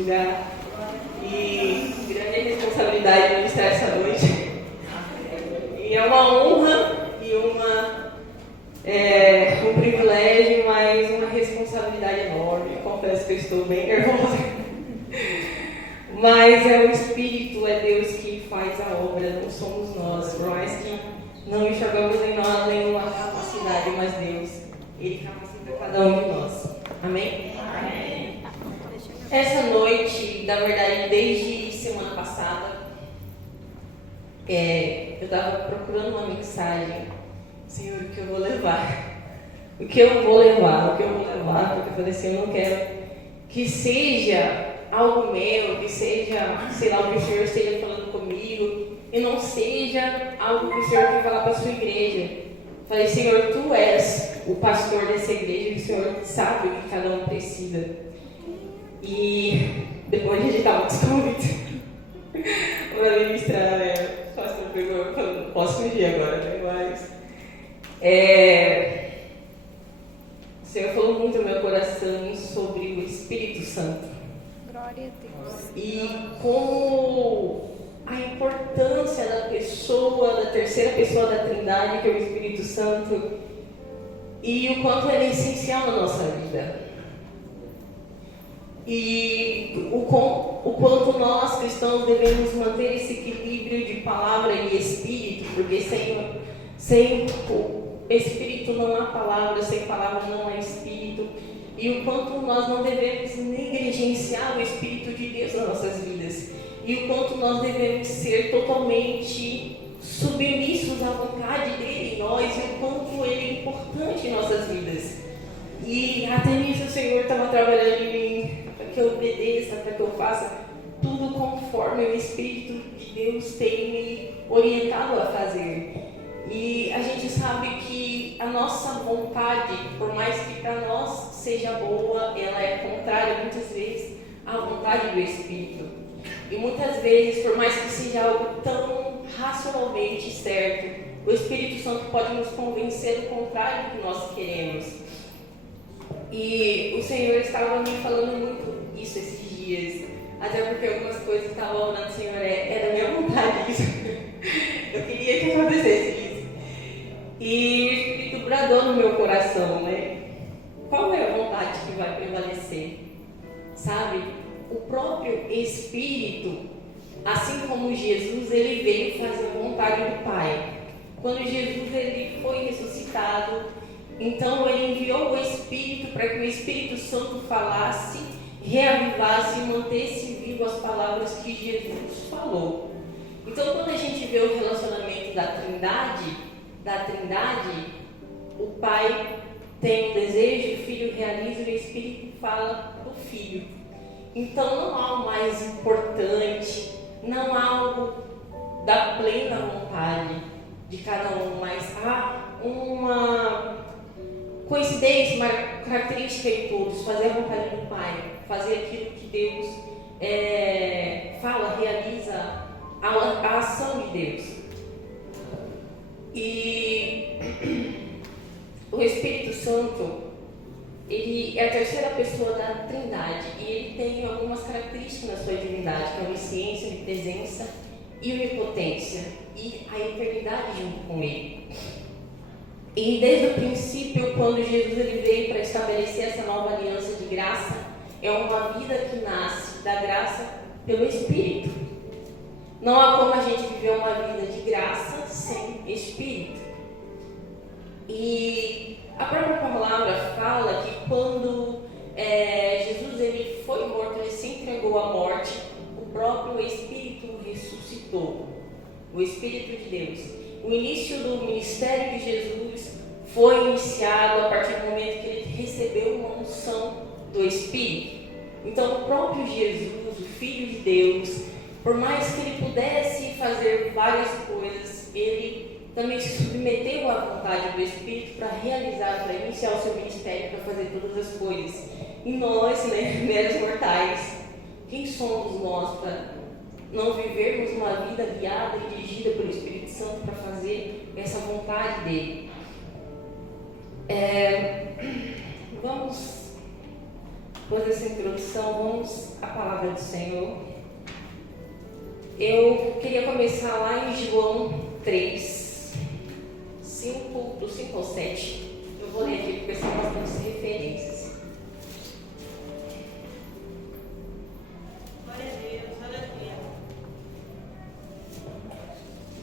lugar. E grande responsabilidade ministrar essa noite. E é uma honra e um privilégio, mas uma responsabilidade enorme. Confesso que eu estou bem nervosa. Mas é o Espírito, é Deus que faz a obra, não somos nós. Por mais que não enxergamos em nós nenhuma capacidade, mas Deus, Ele capacita cada um de nós. Amém? Amém. Essa noite, na verdade, desde semana passada, eu estava procurando uma mensagem. Senhor, o que eu vou levar? O que eu vou levar? Porque eu falei assim, eu não quero que seja algo meu, que seja, sei lá, o que o Senhor esteja falando comigo, e não seja algo que o Senhor quer falar para a sua igreja. Falei, Senhor, Tu és o pastor dessa igreja, e o Senhor sabe o que cada um precisa. E depois de digitar muitos convites, para ministrar, o pastor pegou, eu falei, não posso fugir agora, né? Mas o Senhor falou muito no meu coração sobre o Espírito Santo. Glória a Deus. E como a importância da pessoa, da terceira pessoa da Trindade, que é o Espírito Santo, e o quanto ele é essencial na nossa vida. E o quanto nós cristãos devemos manter esse equilíbrio de palavra e espírito, porque sem o Espírito não há palavra, sem palavra não há Espírito. E o quanto nós não devemos negligenciar o Espírito de Deus nas nossas vidas. E o quanto nós devemos ser totalmente submissos à vontade dele em nós. E o quanto ele é importante em nossas vidas. E até nisso o Senhor estava trabalhando em mim, para que eu obedeça, para que eu faça tudo conforme o Espírito de Deus tem me orientado a fazer. E a gente sabe que a nossa vontade, por mais que para nós seja boa, ela é contrária muitas vezes à vontade do Espírito. E muitas vezes, por mais que seja algo tão racionalmente certo, o Espírito Santo pode nos convencer do contrário do que nós queremos. E o Senhor estava me falando muito isso esses dias, até porque algumas coisas que estava orando, Senhor, era minha vontade isso. Eu queria que acontecesse isso. E o Espírito bradou no meu coração, né? Qual é a vontade que vai prevalecer? Sabe? O próprio Espírito, assim como Jesus, ele veio fazer a vontade do Pai. Quando Jesus ele foi ressuscitado, então ele enviou o Espírito para que o Espírito Santo falasse, reavivasse e mantesse vivo as palavras que Jesus falou. Então, quando a gente vê o relacionamento da Trindade, o Pai tem um desejo, o Filho realiza e o Espírito fala do Filho. Então não há o mais importante, não há algo da plena vontade de cada um, mas há uma coincidência, uma característica em todos, fazer a vontade do Pai, fazer aquilo que Deus fala, realiza a ação de Deus. E o Espírito Santo, ele é a terceira pessoa da Trindade e ele tem algumas características na sua divindade, que é a onisciência, a onipresença e a onipotência e a eternidade junto com ele. E desde o princípio, quando Jesus ele veio para estabelecer essa nova aliança de graça, é uma vida que nasce da graça pelo Espírito. Não há como a gente viver uma vida de graça sem Espírito. E a própria palavra fala que quando Jesus ele foi morto, ele se entregou à morte, o próprio Espírito ressuscitou. O Espírito de Deus. O início do ministério de Jesus foi iniciado a partir do momento que ele recebeu uma unção do Espírito. Então o próprio Jesus, o Filho de Deus, por mais que ele pudesse fazer várias coisas, ele também se submeteu à vontade do Espírito para realizar, para iniciar o seu ministério, para fazer todas as coisas. E nós, meros mortais, quem somos nós para não vivermos uma vida guiada e dirigida pelo Espírito Santo para fazer essa vontade dele? Vamos Depois dessa introdução, vamos à palavra do Senhor. Eu queria começar lá em João 3, do 5 ao 7. Eu vou ler aqui porque são bastante referências. Glória a Deus, aleluia.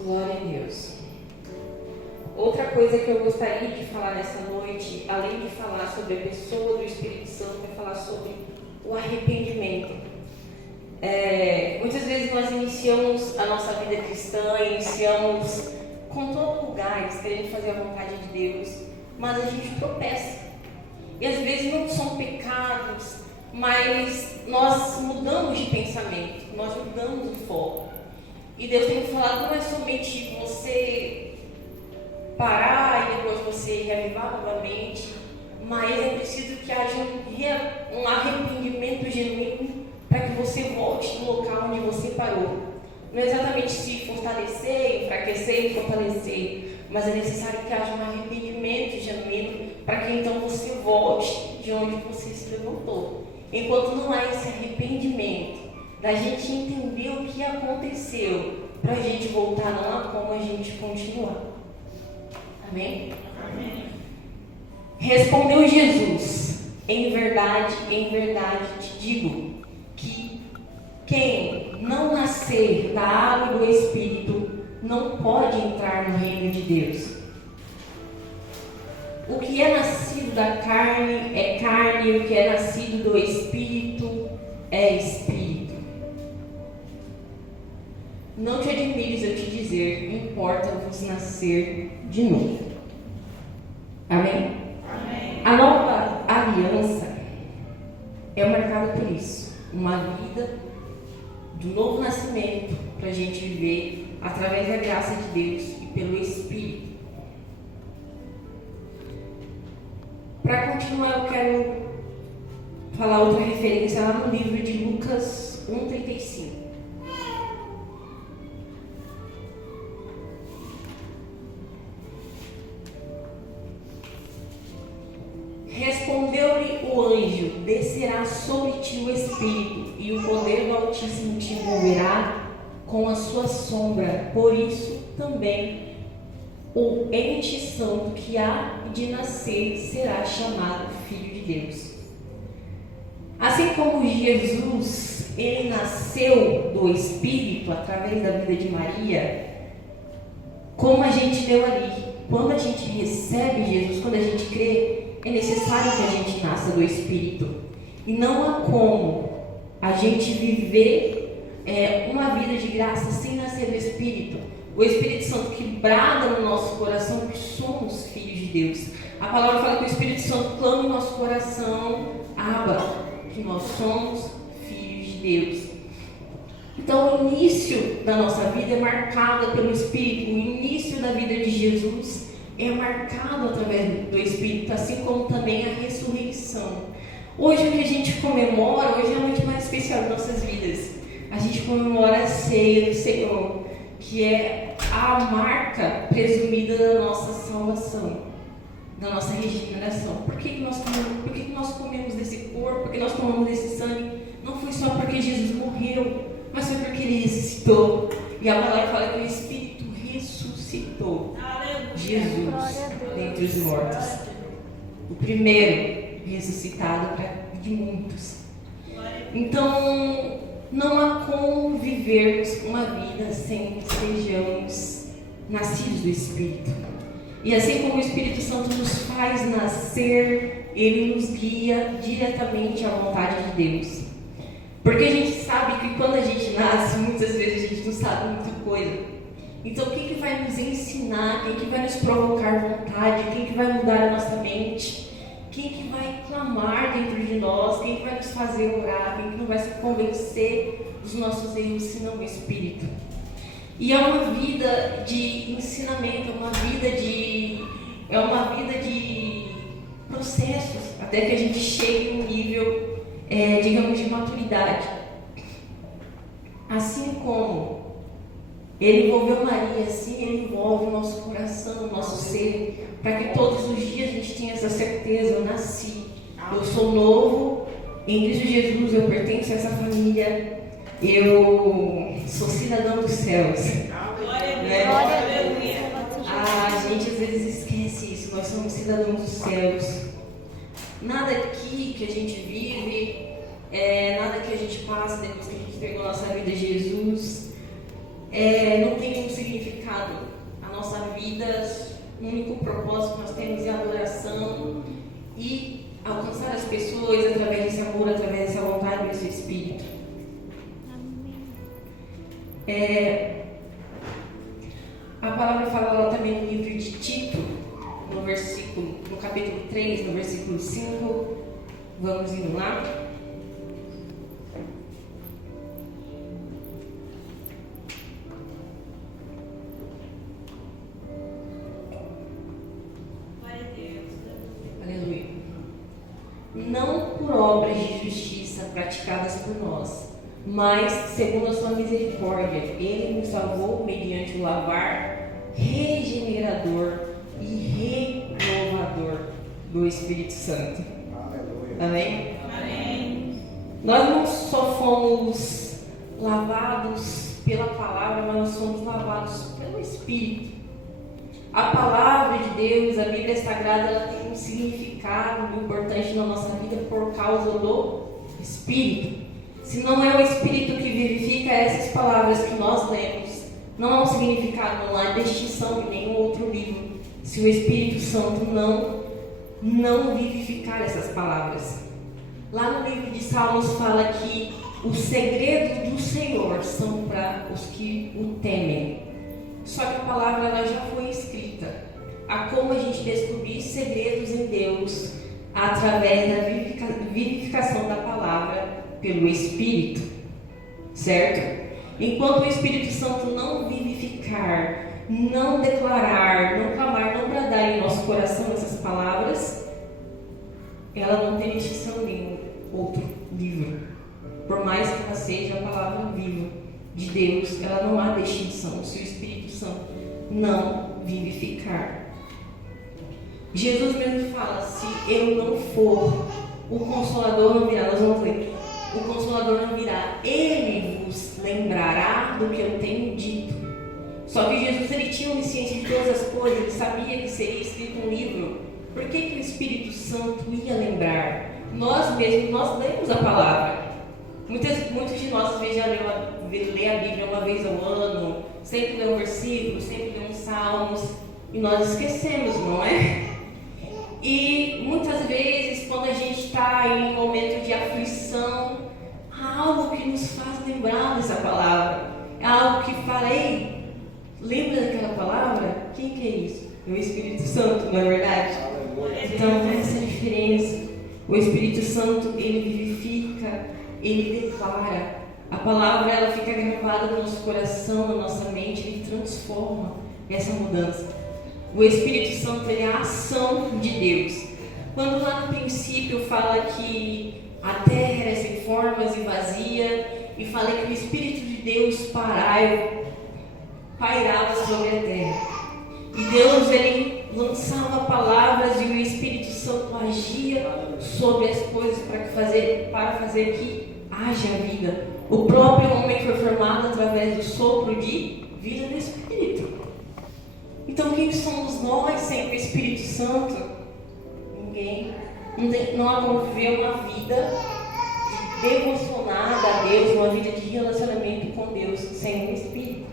Glória a Deus. Outra coisa que eu gostaria de falar nessa noite, além de falar sobre a pessoa do Espírito Santo, é falar sobre o arrependimento. Muitas vezes nós iniciamos a nossa vida cristã, iniciamos com todo lugar, querendo fazer a vontade de Deus, mas a gente tropeça. E às vezes não são pecados, mas nós mudamos de pensamento, nós mudamos de foco. E Deus tem que falar, não é somente você parar e depois você reavivar novamente, mas é preciso que haja um arrependimento genuíno para que você volte no local onde você parou. Não é exatamente se fortalecer, enfraquecer e fortalecer, mas é necessário que haja um arrependimento genuíno para que então você volte de onde você se levantou. Enquanto não há esse arrependimento, da gente entender o que aconteceu, para a gente voltar, não há como a gente continuar. Amém? Amém. Respondeu Jesus: em verdade te digo, que quem não nascer da água e do Espírito não pode entrar no reino de Deus. O que é nascido da carne é carne, e o que é nascido do Espírito é Espírito. Não te admires eu te dizer, importa-vos nascer de novo. Amém? Amém. A nova aliança é marcada por isso, uma vida do novo nascimento para a gente viver através da graça de Deus e pelo Espírito. Para continuar, eu quero falar outra referência lá no livro de Lucas 1:35. Respondeu-lhe o anjo: descerá sobre ti o Espírito, e o poder do Altíssimo te envolverá com a sua sombra. Por isso também o ente santo que há de nascer será chamado Filho de Deus. Assim como Jesus, ele nasceu do Espírito através da vida de Maria, como a gente leu ali, quando a gente recebe Jesus, quando a gente crê, é necessário que a gente nasça do Espírito. E não há como a gente viver uma vida de graça sem nascer do Espírito. O Espírito Santo que brada no nosso coração que somos filhos de Deus. A palavra fala que o Espírito Santo clama no nosso coração, Abba, que nós somos filhos de Deus. Então o início da nossa vida é marcado pelo Espírito. O início da vida de Jesus é marcado através do Espírito, assim como também a ressurreição. Hoje o que a gente comemora, hoje é a noite mais especial das nossas vidas. A gente comemora a ceia do Senhor, que é a marca presumida da nossa salvação, da nossa regeneração. Por que nós comemos desse corpo? Por que nós tomamos desse sangue? Não foi só porque Jesus morreu, mas foi porque Ele ressuscitou. E a palavra fala que o Espírito ressuscitou Jesus dentre os mortos. O primeiro ressuscitado de muitos. Então, não há como vivermos uma vida sem que sejamos nascidos do Espírito. E assim como o Espírito Santo nos faz nascer, Ele nos guia diretamente à vontade de Deus. Porque a gente sabe que quando a gente nasce, muitas vezes a gente não sabe muita coisa. Então, quem que vai nos ensinar, quem que vai nos provocar vontade, quem que vai mudar a nossa mente, quem que vai clamar dentro de nós, quem que vai nos fazer orar, quem que não vai se convencer dos nossos erros, senão o Espírito. E é uma vida de ensinamento, é uma vida de processos, até que a gente chegue em um nível, digamos, de maturidade. Assim como Ele envolveu Maria, assim Ele envolve o nosso coração, o nosso ser, para que todos os dias a gente tenha essa certeza: eu nasci, eu sou novo Em Cristo Jesus eu pertenço a essa família, eu sou cidadão dos céus. Glória a Deus. Né? Glória a Aleluia. Deus. Louvado seja A gente às vezes esquece isso, nós somos cidadãos dos céus. Nada aqui que a gente vive, nada que a gente passa depois que a gente entregou a nossa vida a Jesus, não tem um significado. A nossa vida, o único propósito que nós temos é a adoração e alcançar as pessoas através desse amor, através dessa vontade, desse Espírito. Amém. A palavra fala lá também no livro de Tito, no capítulo 3, no versículo 5. Vamos indo lá. Glória a Deus. Aleluia. Não por obras de justiça praticadas por nós, mas segundo a sua misericórdia, Ele nos salvou mediante o lavar regenerador e renovador do Espírito Santo. Aleluia. Amém? Amém. Nós não só fomos lavados pela palavra, mas nós somos lavados pelo Espírito. A palavra de Deus, a Bíblia Sagrada, ela tem um significado importante na nossa vida por causa do Espírito. Se não é o Espírito que vivifica essas palavras que nós lemos, não há um significado, não há distinção em nenhum outro livro. Se o Espírito Santo não vivificar essas palavras. Lá no livro de Salmos fala que os segredos do Senhor são para os que o temem. Só que a palavra ela já foi escrita. Há como a gente descobrir segredos em Deus através da vivificação da palavra pelo Espírito, certo? Enquanto o Espírito Santo não vivificar, não declarar, não clamar, não bradar em nosso coração essas palavras, ela não tem distinção em nenhum outro livro. Por mais que ela seja a palavra viva de Deus, ela não há distinção se o Espírito Santo não vivificar. Jesus mesmo fala, se eu não for, o Consolador não virá. Nós vamos ler. O Consolador não virá, Ele vos lembrará do que eu tenho dito. Só que Jesus ele tinha onisciência de todas as coisas, ele sabia que seria escrito um livro. Por que o Espírito Santo ia lembrar? Nós mesmos, nós lemos a palavra. Muitos de nós às vezes já lê a Bíblia uma vez ao ano, sempre lê um versículo, sempre lê uns salmos, e nós esquecemos, não é? E muitas vezes, quando a gente está em um momento de aflição, há algo que nos faz lembrar dessa palavra. É algo que fala, ei, lembra daquela palavra? Quem que é isso? É o Espírito Santo, não é verdade? Então, essa é a diferença. O Espírito Santo, ele vivifica, ele declara. A palavra, ela fica gravada no nosso coração, na nossa mente, ele transforma essa mudança. O Espírito Santo ele é a ação de Deus. Quando lá no princípio fala que a terra era sem formas e vazia, e fala que o Espírito de Deus pairava sobre a terra. E Deus ele lançava palavras e o Espírito Santo agia sobre as coisas para fazer que haja vida. O próprio homem foi formado através do sopro de vida do Espírito. Então, quem somos nós sem o Espírito Santo? Ninguém. Não há como viver uma vida devocionada a Deus, uma vida de relacionamento com Deus sem o Espírito.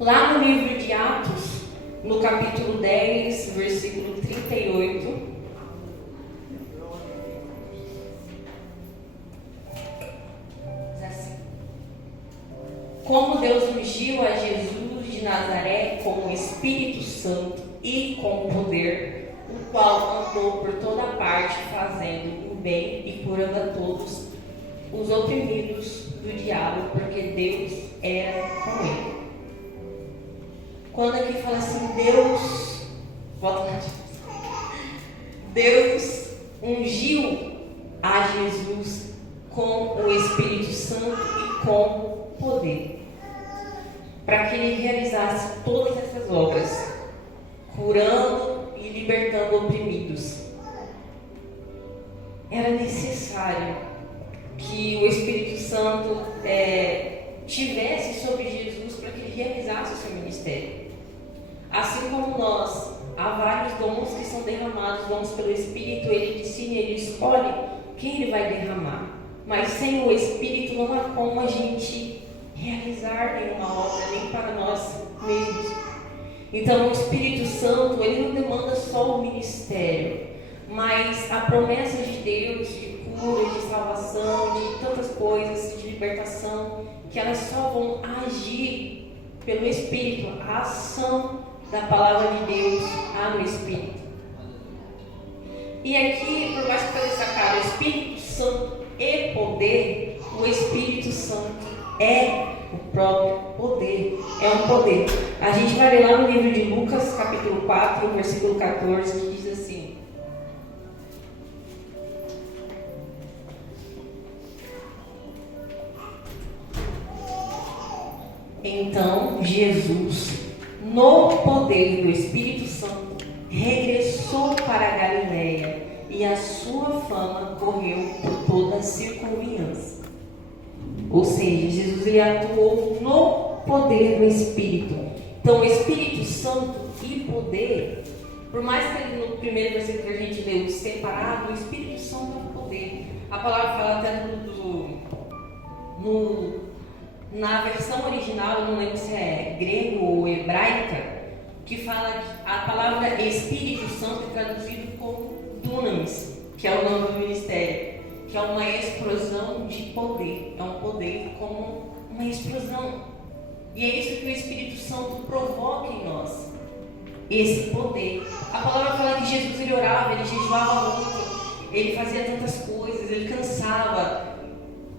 Lá no livro de Atos, no capítulo 10, versículo 38, diz assim: como Deus ungiu a Jesus de Nazaré com o Espírito Santo e com poder, o qual andou por toda parte fazendo o bem e curando a todos os oprimidos do diabo, porque Deus era com ele. Quando aqui fala assim, Deus, volta lá, Deus ungiu a Jesus com o Espírito Santo e com poder, para que ele realizasse todas essas obras, curando e libertando oprimidos. era necessário que o Espírito Santo tivesse sobre Jesus para que ele realizasse o seu ministério. Assim como nós, há vários dons que são derramados, dons pelo Espírito, ele ensina, ele escolhe quem ele vai derramar. Mas sem o Espírito não há como a gente realizar nenhuma obra, nem para nós mesmos. Então o Espírito Santo, ele não demanda só o ministério, mas a promessa de Deus, de cura, de salvação, de tantas coisas, de libertação, que elas só vão agir pelo Espírito. A ação da palavra de Deus há no Espírito. E aqui, por mais que pareça caro, o Espírito Santo e poder, o Espírito Santo é o próprio poder, é um poder. A gente vai ler lá no livro de Lucas, capítulo 4, versículo 14, que diz assim: então Jesus, no poder do Espírito Santo, regressou para a Galiléia, e a sua fama correu por toda a circunvizinhança. Ou seja, Jesus ele atuou no poder do Espírito. Então, o Espírito Santo e poder, por mais que ele, no primeiro versículo que a gente leu, separado, o Espírito Santo é o poder. A palavra fala até na versão original, eu não lembro se é grego ou hebraica, que fala que a palavra Espírito Santo é traduzido como dunamis, que é o nome do ministério, que é uma explosão de poder. É um poder como uma explosão. E é isso que o Espírito Santo provoca em nós, esse poder. A palavra fala que Jesus ele orava, ele jejuava muito, ele fazia tantas coisas, ele cansava.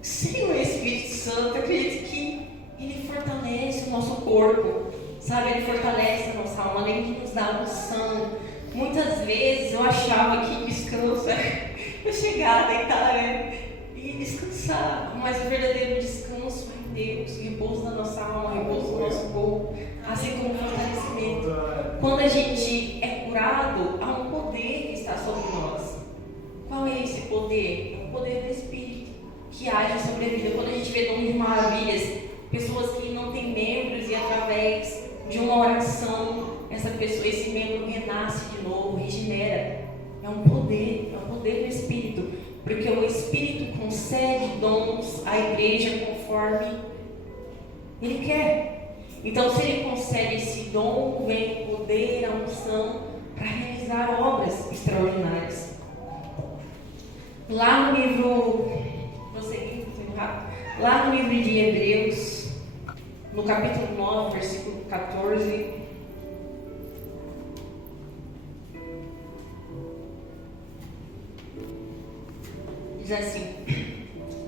Sem o Espírito Santo, eu acredito que ele fortalece o nosso corpo, sabe? Ele fortalece a nossa alma, além de nos dar unção. Muitas vezes eu achava que descanso era eu chegar, deitar, e descansar. Mas o verdadeiro descanso é em Deus, repouso da nossa alma, repouso do nosso corpo, assim como fortalecimento. Quando a gente é curado, há um poder que está sobre nós. Qual é esse poder? É o poder do Espírito que age sobre a vida. Quando a gente vê dons de maravilhas, pessoas que não têm membros e através de uma oração, essa pessoa, esse membro renasce de novo, regenera. É um poder do Espírito, porque o Espírito concede dons à igreja conforme Ele quer. Então, se Ele concede esse dom, vem o poder, a unção para realizar obras extraordinárias. Lá no livro, lá no livro de Hebreus, no capítulo 9, versículo 14, diz assim: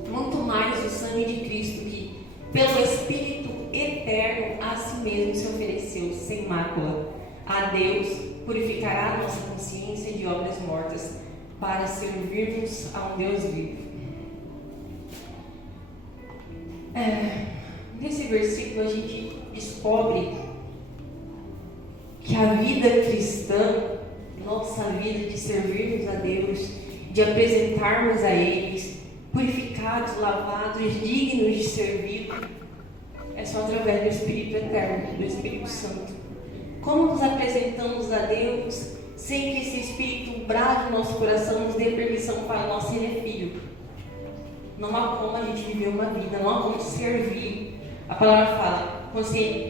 muito mais o sangue de Cristo, que pelo Espírito eterno a si mesmo se ofereceu sem mácula a Deus, purificará a nossa consciência de obras mortas para servirmos a um Deus vivo. Nesse versículo a gente descobre que a vida cristã, nossa vida de servirmos a Deus, de apresentarmos a eles, purificados, lavados, dignos de servir, é só através do Espírito Eterno, do Espírito Santo. Como nos apresentamos a Deus sem que esse Espírito brade no nosso coração, nos dê permissão para nós ser filho? Não há como a gente viver uma vida, não há como servir. A palavra fala,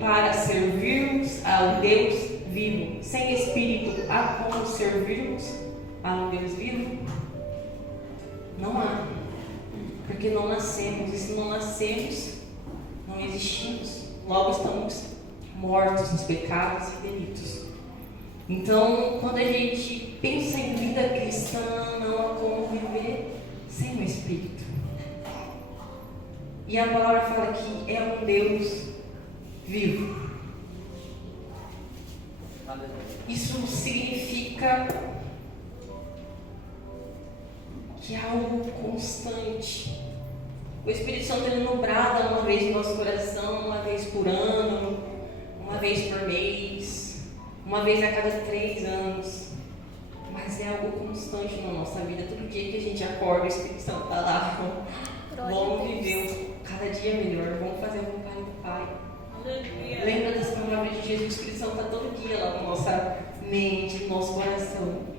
para servirmos ao Deus vivo. Sem Espírito, há como servirmos a um Deus vivo? Não há, porque não nascemos, e se não nascemos, não existimos, logo estamos mortos nos pecados e delitos. Então, quando a gente pensa em vida cristã, não há como viver sem o Espírito. E a palavra fala que é um Deus vivo. Isso significa que é algo constante. O Espírito Santo ele não brada uma vez no nosso coração, uma vez por ano, uma vez por mês, uma vez a cada 3 anos. Mas mas é algo constante na nossa vida. Todo dia que a gente acorda, o Espírito Santo está lá. Vamos viver cada dia melhor, vamos fazer a vontade do Pai. Aleluia. Lembra das palavras de Jesus? O Espírito Santo está todo dia lá na nossa mente, no nosso coração.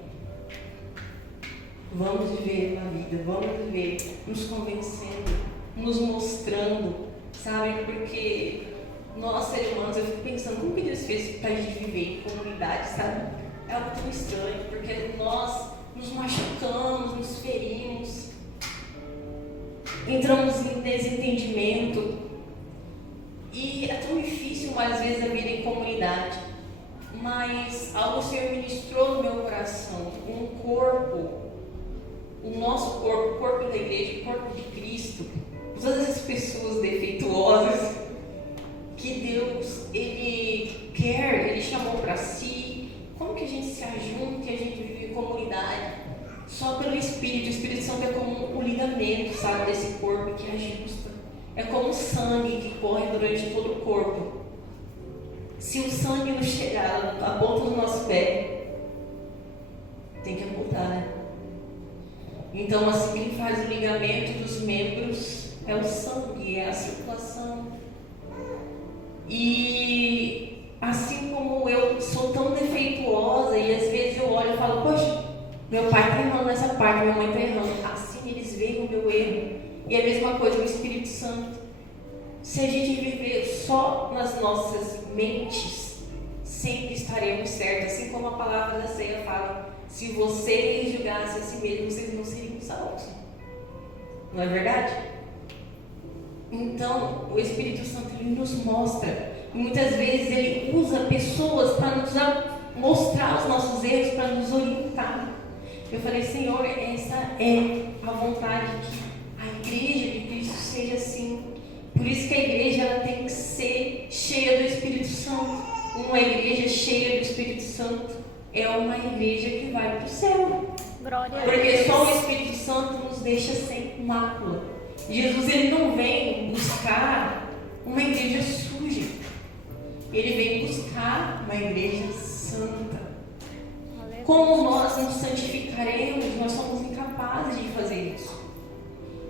Vamos viver na vida, vamos viver nos convencendo, nos mostrando, sabe? Porque nós, seres humanos, eu fico pensando, como que Deus fez para a gente viver em comunidade, sabe? É algo tão estranho, porque nós nos machucamos, nos ferimos, entramos em desentendimento, e é tão difícil, às vezes, a vida em comunidade. Mas algo o Senhor ministrou no meu coração, um corpo, o nosso corpo, o corpo da igreja, o corpo de Cristo, todas essas pessoas defeituosas que Deus, Ele quer, Ele chamou para si. Como que a gente se ajunta e a gente vive em comunidade? Só pelo Espírito. O Espírito Santo é como o ligamento, sabe, desse corpo que ajusta. É como o sangue que corre durante todo o corpo. Se o sangue não chegar na ponta do nosso pé, tem que amputar, né? Então, assim, quem faz o ligamento dos membros é o sangue, é a circulação. E assim como eu sou tão defeituosa e às vezes eu olho e falo, poxa, meu pai está errando nessa parte, minha mãe está errando. Assim eles veem o meu erro. E é a mesma coisa o Espírito Santo. Se a gente viver só nas nossas mentes, sempre estaremos certos. Assim como a palavra da ceia fala, se vocês julgassem a si mesmos, vocês não seriam salvos. Não é verdade? Então, o Espírito Santo, ele nos mostra. E muitas vezes ele usa pessoas para nos mostrar os nossos erros, para nos orientar. Eu falei, Senhor, essa é a vontade que a igreja de Cristo seja assim. Por isso que a igreja ela tem que ser cheia do Espírito Santo. Uma igreja cheia do Espírito Santo é uma igreja que vai para o céu. Porque só o Espírito Santo nos deixa sem mácula. Jesus ele não vem buscar uma igreja suja. Ele vem buscar uma igreja santa. Como nós nos santificaremos? Nós somos incapazes de fazer isso.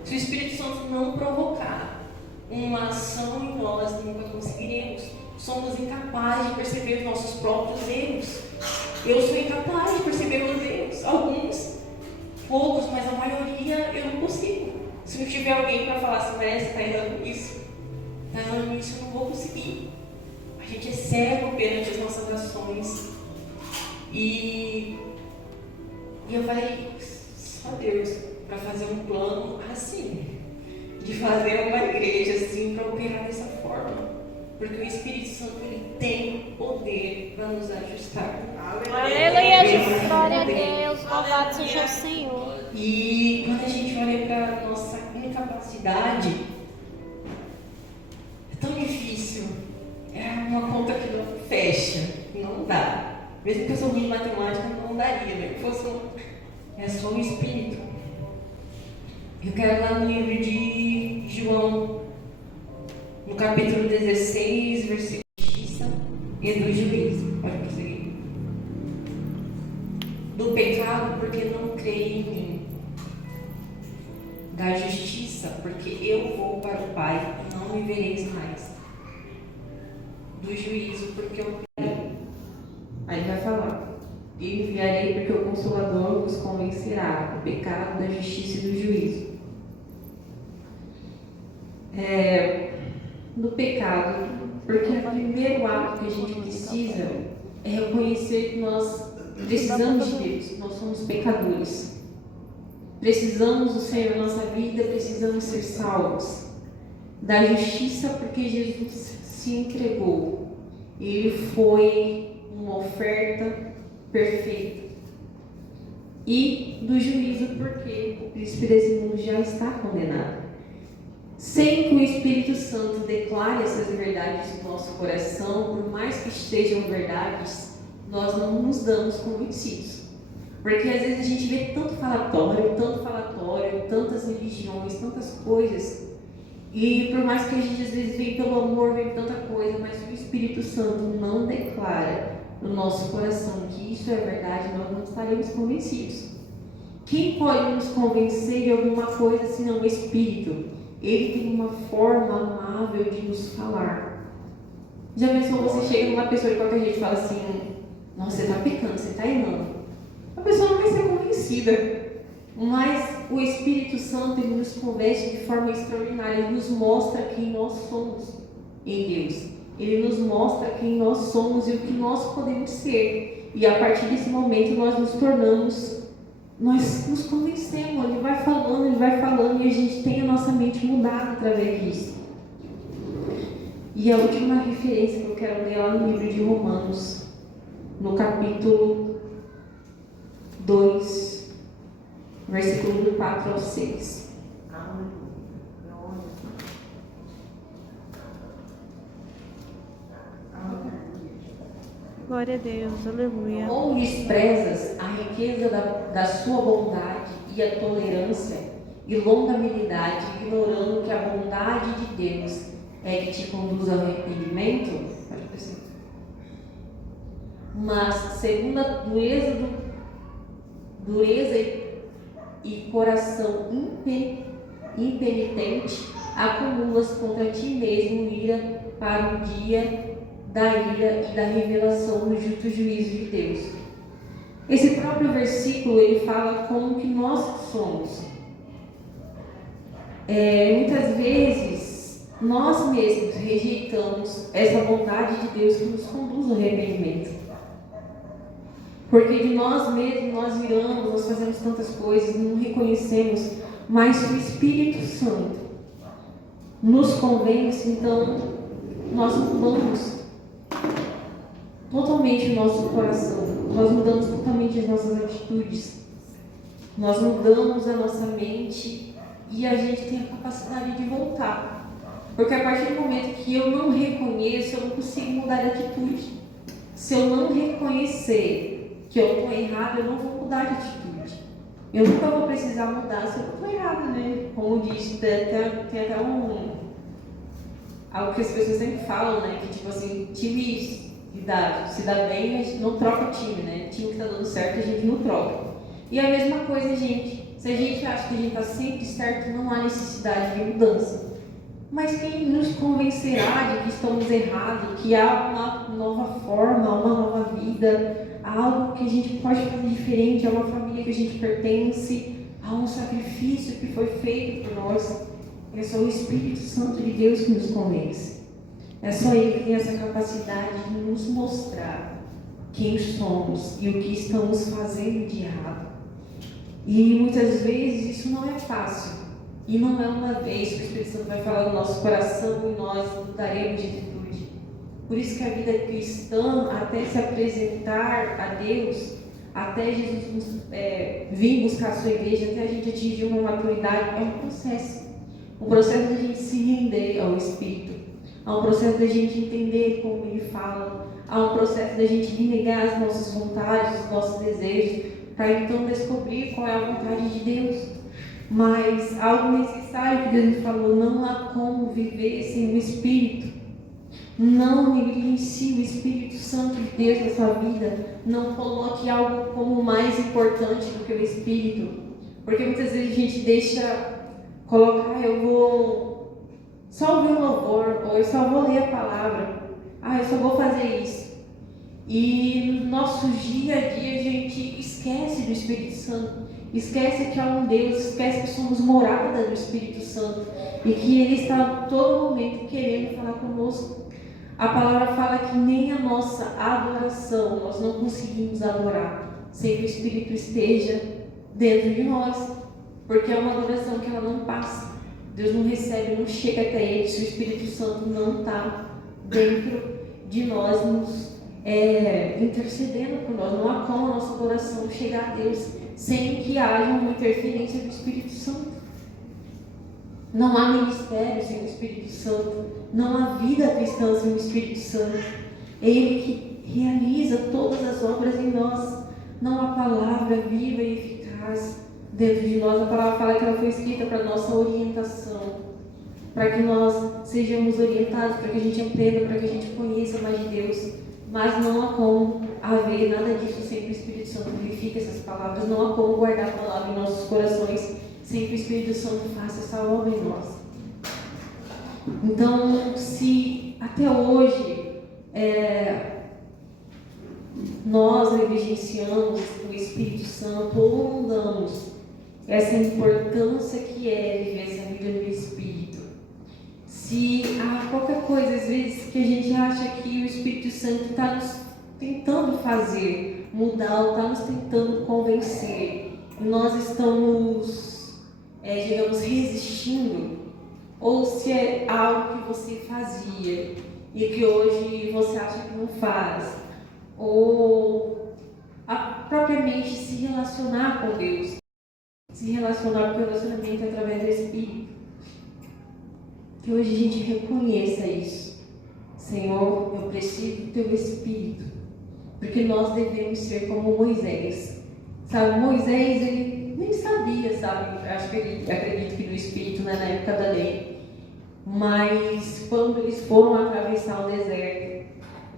Se o Espírito Santo não provocar uma ação em nós, nunca conseguiremos. Somos incapazes de perceber os nossos próprios erros. Eu sou incapaz de perceber meus erros. Alguns, poucos, mas a maioria eu não consigo. Se não tiver alguém para falar assim, Maria, você está errando isso, eu não vou conseguir. A gente é cego perante as nossas ações. E eu falei, só Deus, para fazer um plano assim, de fazer uma igreja assim, para operar dessa forma. Porque o Espírito Santo ele tem poder para nos ajustar. Aleluia, Jesus, glória a Deus, louvado seja o Senhor. E quando a gente olha para a nossa incapacidade, é tão difícil. É uma conta que não fecha, não dá. Mesmo que eu sou ruim de matemática, não daria, né? É só o Espírito. Eu quero lá no livro de João, no capítulo 16, versículo de justiça e do juízo. Pode prosseguir. Do pecado, porque não creio em mim. Da justiça, porque eu vou para o Pai e não me vereis mais. Do juízo, porque eu creio. Aí ele vai falar: e enviarei porque o Consolador vos convencerá do pecado, da justiça e do juízo. Do pecado, porque o primeiro ato que a gente precisa é reconhecer que nós precisamos de Deus, que nós somos pecadores. Precisamos do Senhor na nossa vida, precisamos ser salvos. Da justiça, porque Jesus se entregou. Ele foi uma oferta perfeita. E do juízo, porque o príncipe desse mundo já está condenado. Sem que o Espírito Santo declare essas verdades no nosso coração, por mais que sejam verdades, nós não nos damos convencidos. Porque às vezes a gente vê tanto falatório, tantas religiões, tantas coisas. E por mais que a gente às vezes veja pelo amor, vê tanta coisa, mas o Espírito Santo não declara no nosso coração que isso é verdade, nós não estaremos convencidos. Quem pode nos convencer de alguma coisa senão o Espírito? Ele tem uma forma amável de nos falar. Já pensou, você chega numa pessoa de qualquer jeito e fala assim: nossa, você está pecando, você está errando. A pessoa não vai ser convencida. Mas o Espírito Santo, ele nos convence de forma extraordinária. Ele nos mostra quem nós somos em Deus. Ele nos mostra quem nós somos e o que nós podemos ser. E a partir desse momento nós nos tornamos, nós nos convencemos. Ele vai falando e a gente tem a nossa mente mudada através disso. E a última referência que eu quero ler é lá no livro de Romanos, no capítulo 2, versículo do 4 ao 6. Glória a Deus, aleluia. Ou desprezas a riqueza da sua bondade e a tolerância e longanimidade, ignorando que a bondade de Deus é que te conduz ao arrependimento? Pode pensar. Mas, segundo a dureza e coração impenitente, acumulas contra ti mesmo ira para o dia da ira e da revelação do justo juízo de Deus. Esse próprio versículo, ele fala como que nós somos. Muitas vezes, nós mesmos rejeitamos essa bondade de Deus que nos conduz ao arrependimento. Porque de nós mesmos nós viramos, nós fazemos tantas coisas, não reconhecemos, mas o Espírito Santo nos convence, então nós mudamos totalmente o nosso coração, nós mudamos totalmente as nossas atitudes, nós mudamos a nossa mente e a gente tem a capacidade de voltar. Porque a partir do momento que eu não reconheço, eu não consigo mudar de atitude. Se eu não reconhecer que eu estou errado, eu não vou mudar de atitude. Eu nunca vou precisar mudar se eu estou errado, né? Como diz, tem até algo que as pessoas sempre falam, né? Que tipo assim, time se dá bem, mas não troca o time, né? O time que está dando certo, a gente não troca. E a mesma coisa, gente. Se a gente acha que a gente está sempre certo, não há necessidade de mudança. Mas quem nos convencerá de que estamos errados, que há uma nova forma, uma nova vida, algo que a gente pode fazer diferente, a uma família que a gente pertence, a um sacrifício que foi feito por nós? É só o Espírito Santo de Deus que nos convence. É só Ele que tem essa capacidade de nos mostrar quem somos e o que estamos fazendo de errado. E muitas vezes isso não é fácil. E não é uma vez que o Espírito Santo vai falar no nosso coração e nós mudaremos de atitude. Por isso que a vida cristã, até se apresentar a Deus, até Jesus vir buscar a sua igreja, até a gente atingir uma maturidade, é um processo. Um processo da gente se render ao Espírito. Há um processo da gente entender como Ele fala. Há um processo da gente negar as nossas vontades, os nossos desejos, para então descobrir qual é a vontade de Deus. Mas algo necessário que Deus nos falou: não há como viver sem o Espírito. Não negligencie o Espírito Santo de Deus na sua vida. Não coloque algo como mais importante do que o Espírito. Porque muitas vezes a gente colocar, eu vou só ouvir um louvor, ou eu só vou ler a palavra, eu só vou fazer isso. E no nosso dia a dia a gente esquece do Espírito Santo, esquece que há um Deus, esquece que somos morada do Espírito Santo e que Ele está a todo momento querendo falar conosco. A palavra fala que nem a nossa adoração nós não conseguimos adorar sem que o Espírito esteja dentro de nós, porque é uma adoração que ela não passa. Deus não recebe, não chega até Ele se o Espírito Santo não está dentro de nós, nos intercedendo por nós. Não há como a nossa adoração chegar a Deus sem que haja uma interferência do Espírito Santo. Não há ministério sem o Espírito Santo. Não há vida cristã sem o Espírito Santo. É Ele que realiza todas as obras em nós. Não há palavra viva e eficaz dentro de nós. A palavra fala que ela foi escrita para nossa orientação, para que nós sejamos orientados, para que a gente aprenda, para que a gente conheça mais de Deus. mas não há como haver nada disso sem que o Espírito Santo vivifique essas palavras, não há como guardar a palavra em nossos corações sem que o Espírito Santo faça essa obra em nós. Então, se até hoje nós negligenciamos o Espírito Santo ou não damos essa importância que é viver essa vida no Espírito, se há qualquer coisa, às vezes, que a gente acha que o Espírito Santo está nos tentando fazer mudar, ou está nos tentando convencer, e nós estamos, digamos, resistindo, ou se é algo que você fazia e que hoje você acha que não faz, ou propriamente se relacionar com Deus, se relacionar com o relacionamento através do Espírito. Que hoje a gente reconheça isso. Senhor, eu preciso do Teu Espírito, porque nós devemos ser como Moisés. Sabe, Moisés, ele nem sabia, sabe, acredito que do Espírito, né, na época da lei, mas quando eles foram atravessar o deserto,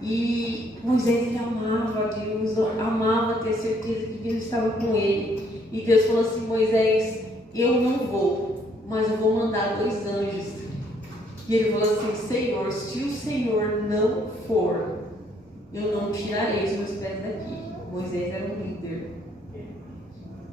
e Moisés, ele amava Deus, amava ter certeza que Deus estava com ele, e Deus falou assim: Moisés, eu não vou, mas eu vou mandar 2 anjos. E ele falou assim: Senhor, se o Senhor não for, eu não tirarei os meus pés daqui. Moisés era um líder.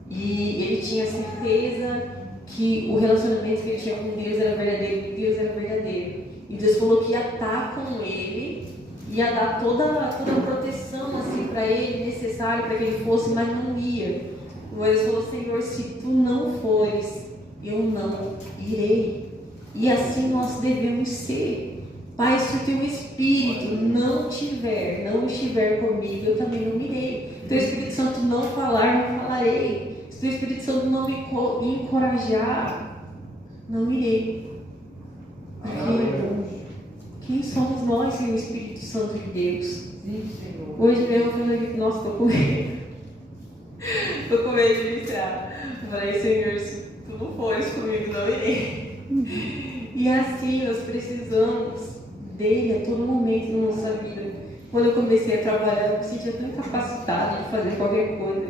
E ele tinha certeza que o relacionamento que ele tinha com Deus era verdadeiro, que Deus era verdadeiro. E Deus falou que ia estar com ele, ia dar toda a proteção assim, para ele, necessária para que ele fosse, mas não ia. Moisés falou: Senhor, se tu não fores, eu não irei. E assim nós devemos ser. Pai, se o teu Espírito não estiver comigo, eu também não irei. Se o teu Espírito Santo não falar, não falarei. Se o teu Espírito Santo não me encorajar, não irei. Porque quem somos nós sem o Espírito Santo de Deus? Sim, hoje mesmo eu falei que nossa, estou com medo. Estou com medo de entrar. Eu falei: Senhor, se tu não fores comigo, não irei. E assim nós precisamos dele a todo momento na nossa vida. Quando eu comecei a trabalhar, eu me sentia tão incapacitada de fazer qualquer coisa.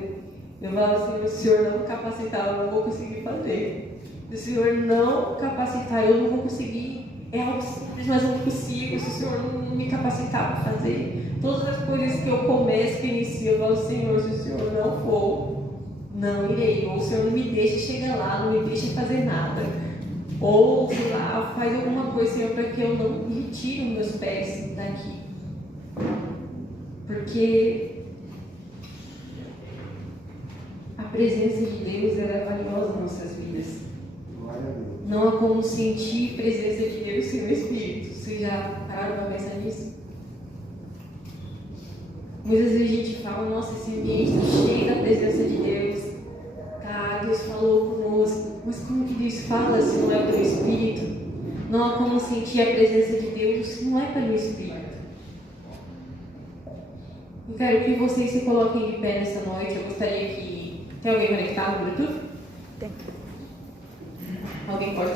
Eu falava assim: se o Senhor não me capacitar, eu não vou conseguir fazer. Se o Senhor não capacitar, eu não vou conseguir. É algo simples, mas eu não consigo. Se o Senhor não me capacitar para fazer todas as coisas que eu começo, que eu inicio, eu falo: Senhor, se o Senhor não for, não irei. Ou o Senhor não me deixa chegar lá, não me deixa fazer nada. Ou, sei lá, faz alguma coisa, Senhor, para que eu não retire os meus pés daqui. Porque a presença de Deus é valiosa nas nossas vidas. Não há como sentir a presença de Deus sem o Espírito. Vocês já pararam para pensar nisso? Muitas vezes a gente fala: nossa, esse ambiente está cheio da presença de Deus. Tá, Deus falou conosco. Mas como que Deus fala se não é pelo Espírito? Não há como sentir a presença de Deus se não é pelo Espírito. Eu quero que vocês se coloquem de pé nessa noite. Eu gostaria que... Tem alguém conectado no Bluetooth? Tem. Alguém pode